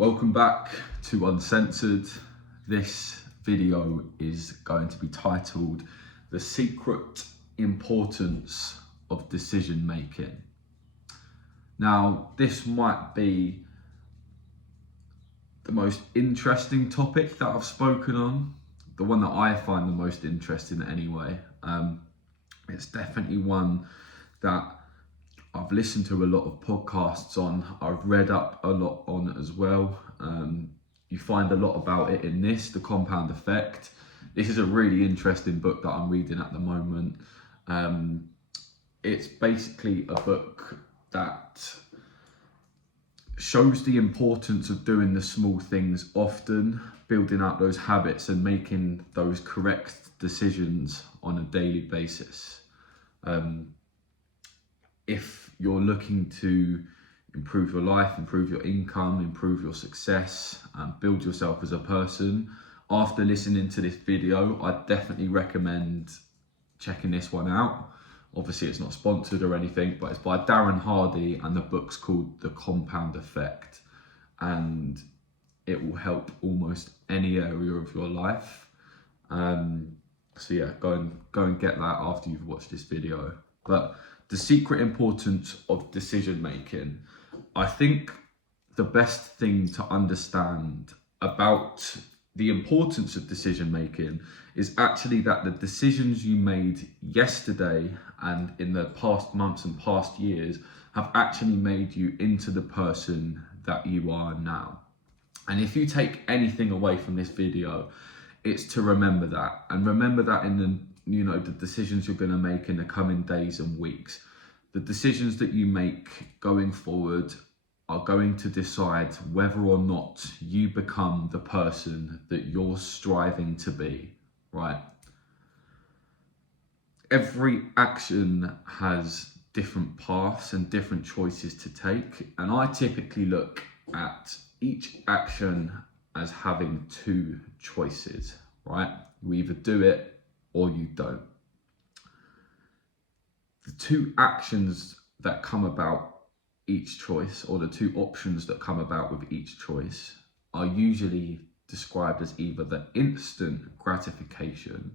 Welcome back to Uncensored. This video is going to be titled The Secret Importance of Decision Making. Now, this might be the most interesting topic that I've spoken on, the one that I find the most interesting anyway. It's definitely one that I've listened to a lot of podcasts on, I've read up a lot on as well. You find a lot about it in this, The Compound Effect. This is a really interesting book that I'm reading at the moment. It's basically a book that shows the importance of doing the small things often, building up those habits and making those correct decisions on a daily basis. If you're looking to improve your life, improve your income, improve your success, and build yourself as a person, after listening to this video, I definitely recommend checking this one out. Obviously, it's not sponsored or anything, but it's by Darren Hardy, and the book's called The Compound Effect, and it will help almost any area of your life. So yeah, go and get that after you've watched this video. But the secret importance of decision making. I think the best thing to understand about the importance of decision making is actually that the decisions you made yesterday and in the past months and past years have actually made you into the person that you are now. And if you take anything away from this video, it's to remember that, and remember that in the decisions you're going to make in the coming days and weeks. The decisions that you make going forward are going to decide whether or not you become the person that you're striving to be, right? Every action has different paths and different choices to take, and I typically look at each action as having two choices, right? You either do it or you don't. The two actions that come about each choice, or the two options that come about with each choice, are usually described as either the instant gratification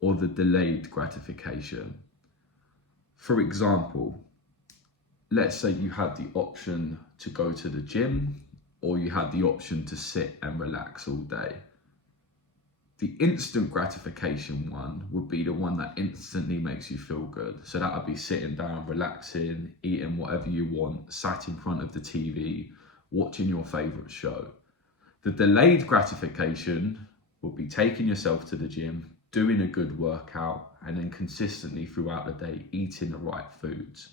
or the delayed gratification. For example, let's say you had the option to go to the gym, or you had the option to sit and relax all day. The instant gratification one would be the one that instantly makes you feel good. So that would be sitting down, relaxing, eating whatever you want, sat in front of the TV, watching your favourite show. The delayed gratification would be taking yourself to the gym, doing a good workout, and then consistently throughout the day eating the right foods.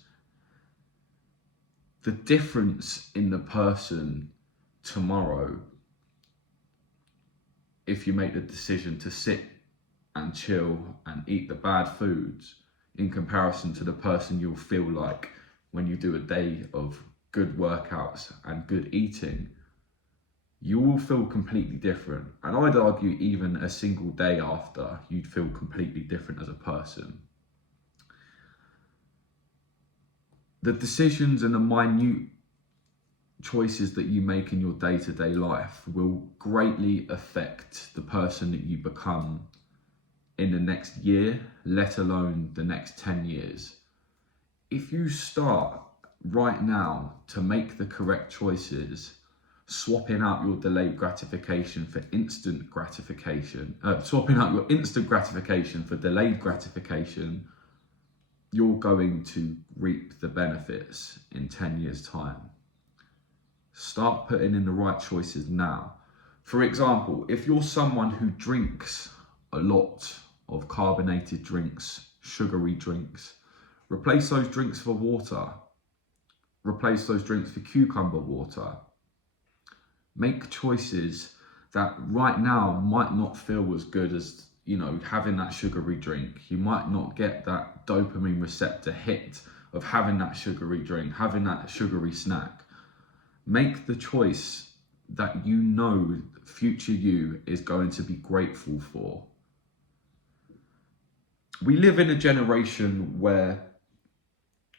The difference in the person tomorrow, if you make the decision to sit and chill and eat the bad foods, in comparison to the person you'll feel like when you do a day of good workouts and good eating, you will feel completely different. And I'd argue even a single day after, you'd feel completely different as a person. The decisions and the minute choices that you make in your day-to-day life will greatly affect the person that you become in the next year, let alone the next 10 years. If you start right now to make the correct choices, swapping out your delayed gratification for instant gratification, swapping out your instant gratification for delayed gratification, you're going to reap the benefits in 10 years' time. Start putting in the right choices now. For example, if you're someone who drinks a lot of carbonated drinks, sugary drinks, replace those drinks for water. Replace those drinks for cucumber water. Make choices that right now might not feel as good as, having that sugary drink. You might not get that dopamine receptor hit of having that sugary drink, having that sugary snack. Make the choice that future you is going to be grateful for. We live in a generation where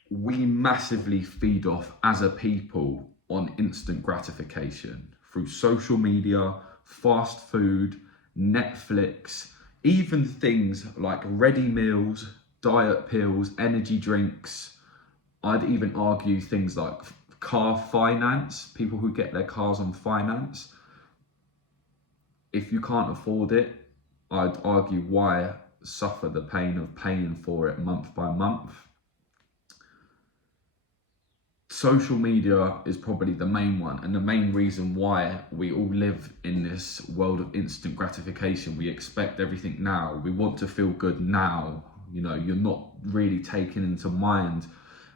we massively feed off as a people on instant gratification. through social media, fast food, Netflix, even things like ready meals, diet pills, energy drinks. I'd even argue things like car finance, people who get their cars on finance. If you can't afford it, I'd argue why suffer the pain of paying for it month by month. Social media is probably the main one, and the main reason why we all live in this world of instant gratification. We expect everything now. We want to feel good now. You know, you're not really taking into mind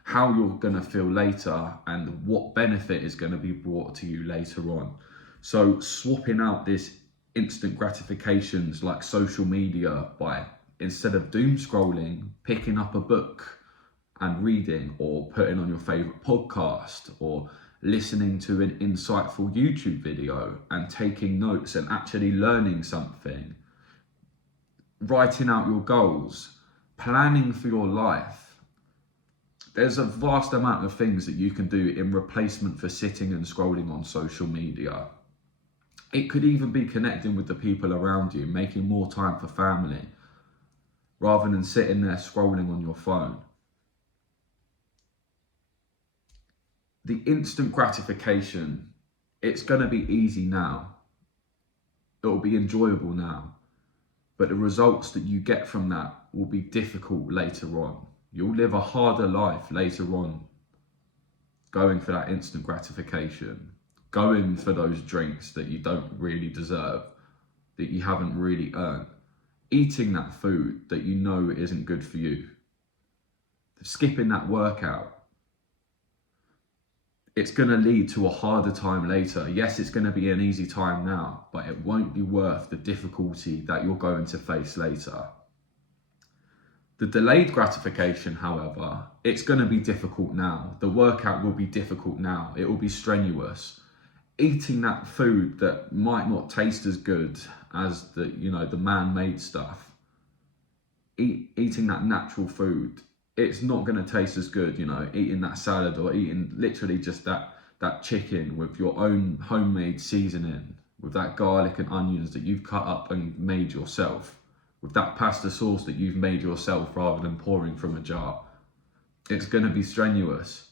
how you're going to feel later and what benefit is going to be brought to you later on. So swapping out this instant gratifications like social media by, instead of doom scrolling, picking up a book and reading, or putting on your favorite podcast, or listening to an insightful YouTube video and taking notes and actually learning something, writing out your goals, planning for your life. There's a vast amount of things that you can do in replacement for sitting and scrolling on social media. It could even be connecting with the people around you, making more time for family, rather than sitting there scrolling on your phone. The instant gratification, it's going to be easy now. It will be enjoyable now. But the results that you get from that will be difficult later on. You'll live a harder life later on, going for that instant gratification, going for those drinks that you don't really deserve, that you haven't really earned, eating that food that you know isn't good for you, skipping that workout. It's going to lead to a harder time later. Yes, it's going to be an easy time now, but it won't be worth the difficulty that you're going to face later. The delayed gratification, however, it's going to be difficult now. The workout will be difficult now. It will be strenuous. Eating that food that might not taste as good as the man-made stuff. Eating that natural food, it's not going to taste as good, eating that salad or eating literally just that chicken with your own homemade seasoning, with that garlic and onions that you've cut up and made yourself, with that pasta sauce that you've made yourself rather than pouring from a jar. It's going to be strenuous,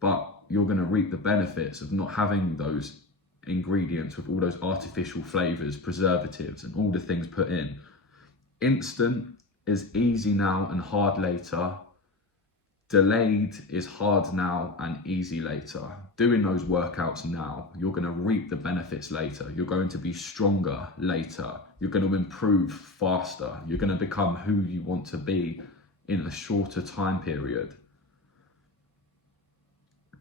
but you're going to reap the benefits of not having those ingredients with all those artificial flavors, preservatives, and all the things put in. Instant is easy now and hard later. Delayed is hard now and easy later. Doing those workouts now, you're going to reap the benefits later. You're going to be stronger later. You're going to improve faster. You're going to become who you want to be in a shorter time period.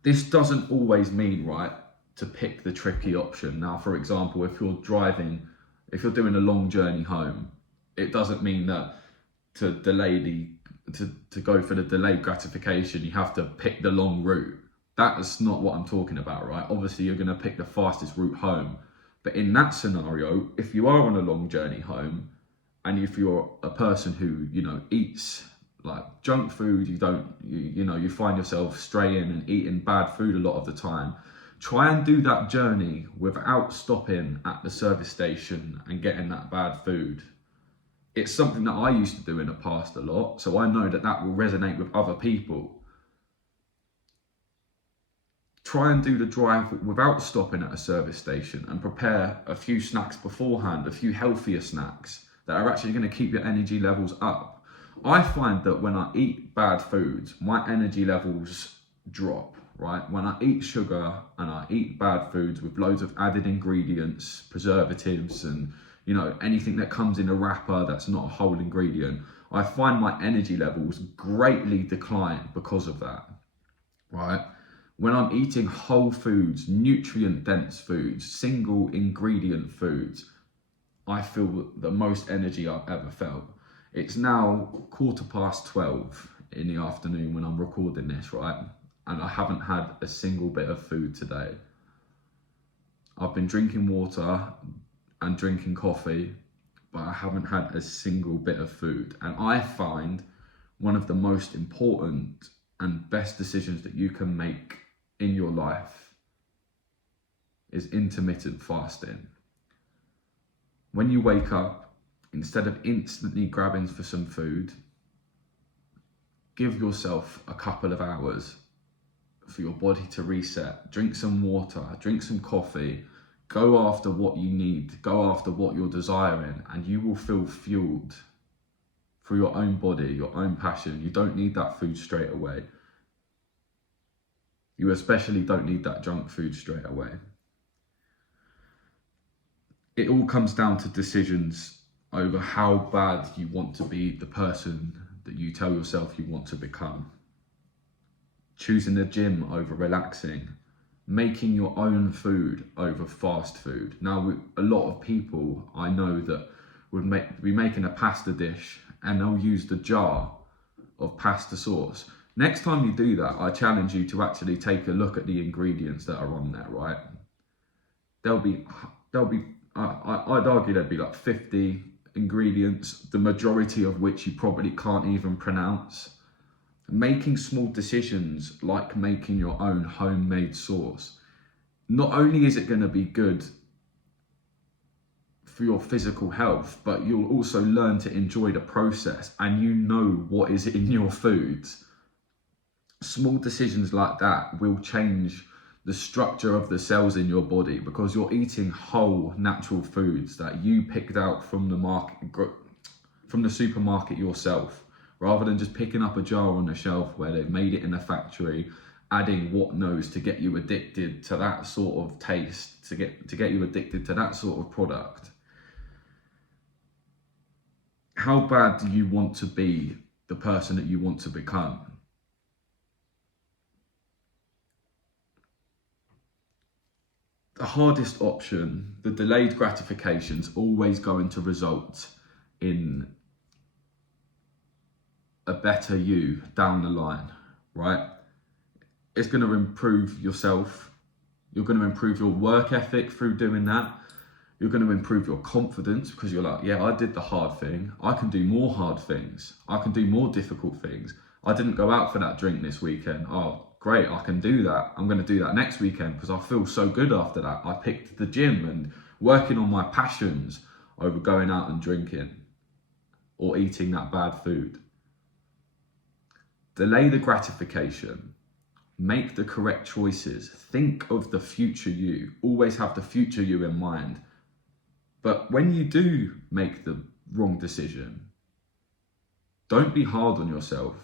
This doesn't always mean, right, to pick the tricky option. Now, for example, if you're doing a long journey home, it doesn't mean that to go for the delayed gratification, you have to pick the long route. That's not what I'm talking about, right? Obviously, you're going to pick the fastest route home. But in that scenario, if you are on a long journey home, and if you're a person who, eats like junk food, you find yourself straying and eating bad food a lot of the time, try and do that journey without stopping at the service station and getting that bad food. It's something that I used to do in the past a lot, so I know that will resonate with other people. Try and do the drive without stopping at a service station and prepare a few snacks beforehand, a few healthier snacks that are actually going to keep your energy levels up. I find that when I eat bad foods, my energy levels drop, right? When I eat sugar and I eat bad foods with loads of added ingredients, preservatives, and anything that comes in a wrapper that's not a whole ingredient, I find my energy levels greatly decline because of that, right? When I'm eating whole foods, nutrient-dense foods, single ingredient foods, I feel the most energy I've ever felt. It's now 12:15 in the afternoon when I'm recording this, right? And I haven't had a single bit of food today. I've been drinking water and drinking coffee, but I haven't had a single bit of food. And I find one of the most important and best decisions that you can make in your life is intermittent fasting. When you wake up, instead of instantly grabbing for some food, give yourself a couple of hours for your body to reset. Drink some water, drink some coffee, go after what you need, go after what you're desiring, and you will feel fueled for your own body, your own passion. You don't need that food straight away. You especially don't need that junk food straight away. It all comes down to decisions over how bad you want to be the person that you tell yourself you want to become. Choosing the gym over relaxing, making your own food over fast food. Now, a lot of people I know that would be making a pasta dish and they'll use the jar of pasta sauce. Next time you do that, I challenge you to actually take a look at the ingredients that are on there, right? I'd argue there'd be like 50 ingredients, the majority of which you probably can't even pronounce. Making small decisions like making your own homemade sauce, not only is it going to be good for your physical health, but you'll also learn to enjoy the process and you know what is in your foods. Small decisions like that will change the structure of the cells in your body because you're eating whole natural foods that you picked out from the supermarket yourself, rather than just picking up a jar on the shelf where they've made it in a factory, adding what knows to get you addicted to that sort of taste, to get you addicted to that sort of product. How bad do you want to be the person that you want to become? The hardest option, the delayed gratification, is always going to result in a better you down the line, right? It's going to improve yourself. You're going to improve your work ethic through doing that. You're going to improve your confidence because you're like, yeah, I did the hard thing. I can do more hard things. I can do more difficult things. I didn't go out for that drink this weekend. Oh, great, I can do that. I'm going to do that next weekend because I feel so good after that. I picked the gym and working on my passions over going out and drinking or eating that bad food. Delay the gratification. Make the correct choices. Think of the future you. Always have the future you in mind. But when you do make the wrong decision, don't be hard on yourself.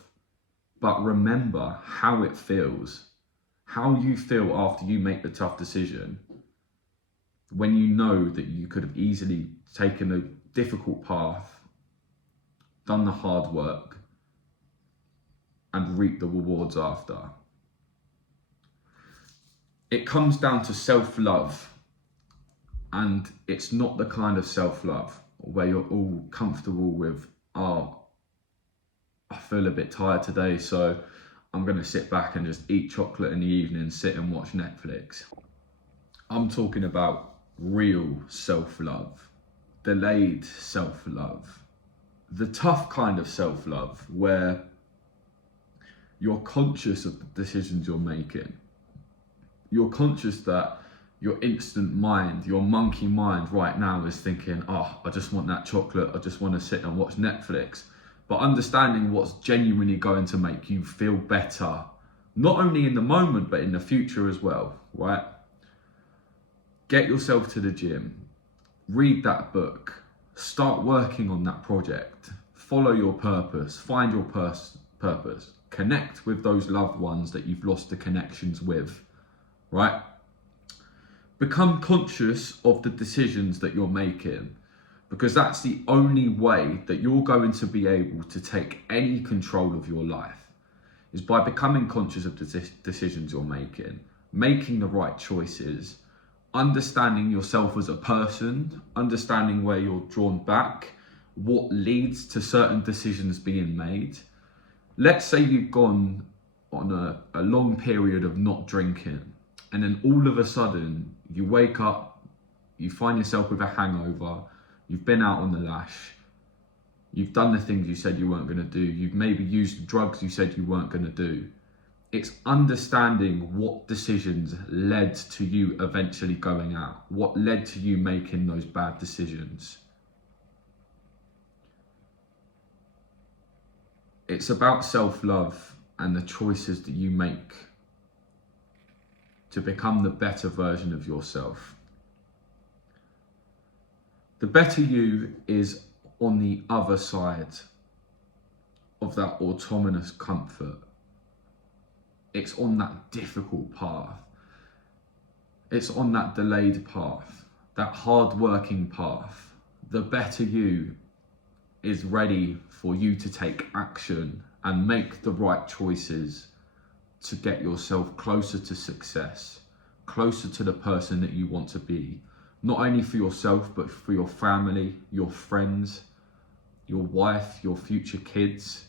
But remember how it feels, how you feel after you make the tough decision, when you know that you could have easily taken a difficult path, done the hard work, and reaped the rewards after. It comes down to self-love, and it's not the kind of self-love where you're all comfortable with, I feel a bit tired today, so I'm going to sit back and just eat chocolate in the evening, sit and watch Netflix. I'm talking about real self-love, delayed self-love, the tough kind of self-love where you're conscious of the decisions you're making. You're conscious that your instant mind, your monkey mind right now is thinking, I just want that chocolate, I just want to sit and watch Netflix. But understanding what's genuinely going to make you feel better, not only in the moment, but in the future as well, right? Get yourself to the gym, read that book, start working on that project, follow your purpose, find your purpose, connect with those loved ones that you've lost the connections with, right? Become conscious of the decisions that you're making, because that's the only way that you're going to be able to take any control of your life, is by becoming conscious of the decisions you're making the right choices, understanding yourself as a person, understanding where you're drawn back, what leads to certain decisions being made. Let's say you've gone on a long period of not drinking, and then all of a sudden you wake up, you find yourself with a hangover, you've been out on the lash, you've done the things you said you weren't going to do, you've maybe used drugs you said you weren't going to do. It's understanding what decisions led to you eventually going out, what led to you making those bad decisions. It's about self-love and the choices that you make to become the better version of yourself. The better you is on the other side of that autonomous comfort. It's on that difficult path. It's on that delayed path, that hard-working path. The better you is ready for you to take action and make the right choices to get yourself closer to success, closer to the person that you want to be, not only for yourself, but for your family, your friends, your wife, your future kids.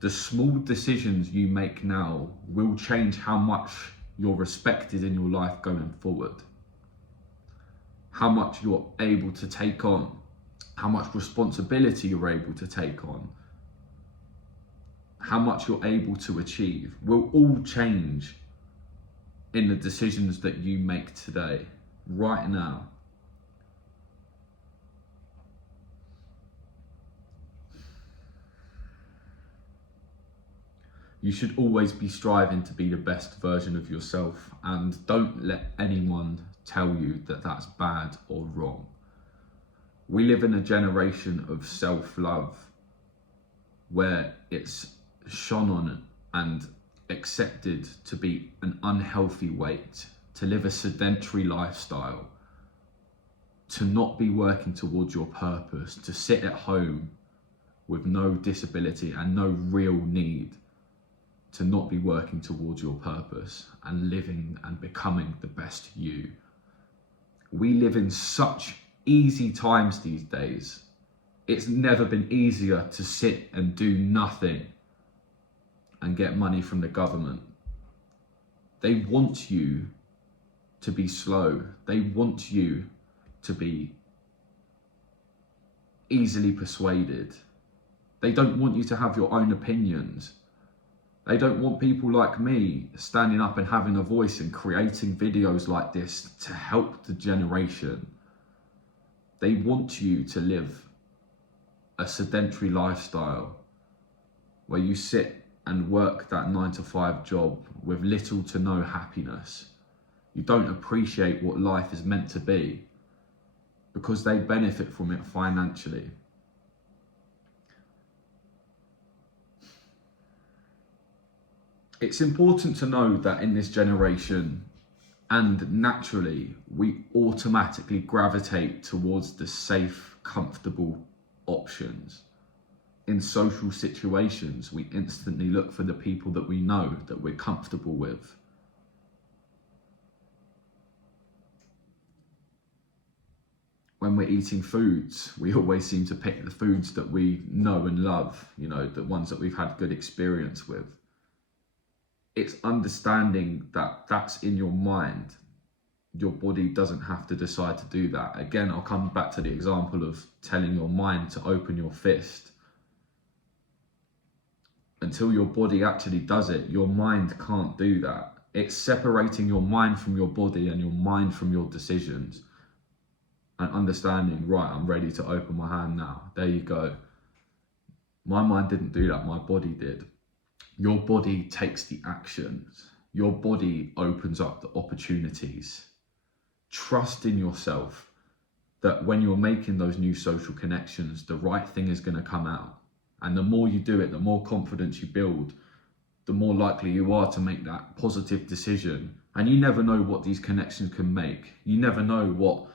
The small decisions you make now will change how much you're respected in your life going forward, how much you're able to take on, how much responsibility you're able to take on, how much you're able to achieve will all change in the decisions that you make today, right now. You should always be striving to be the best version of yourself, and don't let anyone tell you that that's bad or wrong. We live in a generation of self-love where it's shone on and accepted to be an unhealthy weight, to live a sedentary lifestyle, to not be working towards your purpose, to sit at home with no disability and no real need, to not be working towards your purpose and living and becoming the best you. We live in such easy times these days. It's never been easier to sit and do nothing and get money from the government. They want you to be slow. They want you to be easily persuaded. They don't want you to have your own opinions. They don't want people like me standing up and having a voice and creating videos like this to help the generation. They want you to live a sedentary lifestyle where you sit and work that 9-to-5 job with little to no happiness. You don't appreciate what life is meant to be because they benefit from it financially. It's important to know that in this generation, and naturally, we automatically gravitate towards the safe, comfortable options. In social situations, we instantly look for the people that we know, that we're comfortable with. When we're eating foods, we always seem to pick the foods that we know and love, you know, the ones that we've had good experience with. It's understanding that that's in your mind. Your body doesn't have to decide to do that. Again, I'll come back to the example of telling your mind to open your fist. Until your body actually does it, your mind can't do that. It's separating your mind from your body and your mind from your decisions. And understanding, right, I'm ready to open my hand now. There you go. My mind didn't do that, my body did. Your body takes the actions. Your body opens up the opportunities. Trust in yourself that when you're making those new social connections, the right thing is going to come out. And the more you do it, the more confidence you build, the more likely you are to make that positive decision. And you never know what these connections can make. You never know what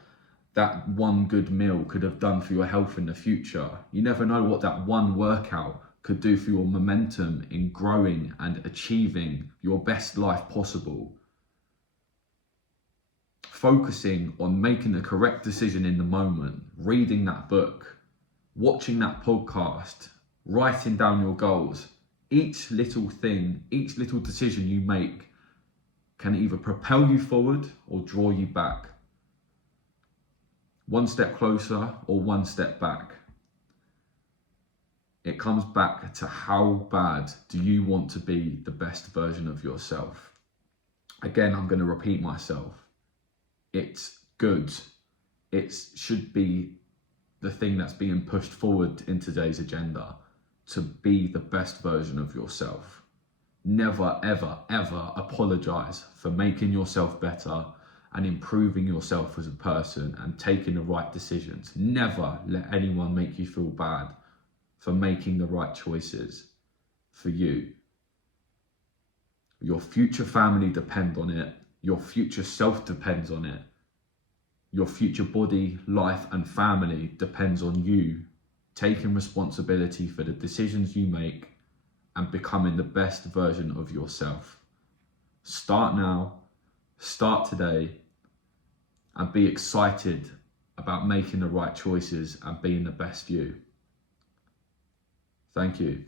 that one good meal could have done for your health in the future. You never know what that one workout could do for your momentum in growing and achieving your best life possible. Focusing on making the correct decision in the moment, reading that book, watching that podcast, writing down your goals. Each little thing, each little decision you make can either propel you forward or draw you back. One step closer or one step back. It comes back to how bad do you want to be the best version of yourself? Again, I'm going to repeat myself. It's good. It should be the thing that's being pushed forward in today's agenda, to be the best version of yourself. Never, ever, ever apologize for making yourself better and improving yourself as a person and taking the right decisions. Never let anyone make you feel bad for making the right choices for you. Your future family depend on it. Your future self depends on it. Your future body, life, and family depends on you taking responsibility for the decisions you make and becoming the best version of yourself. Start now, start today, and be excited about making the right choices and being the best you. Thank you.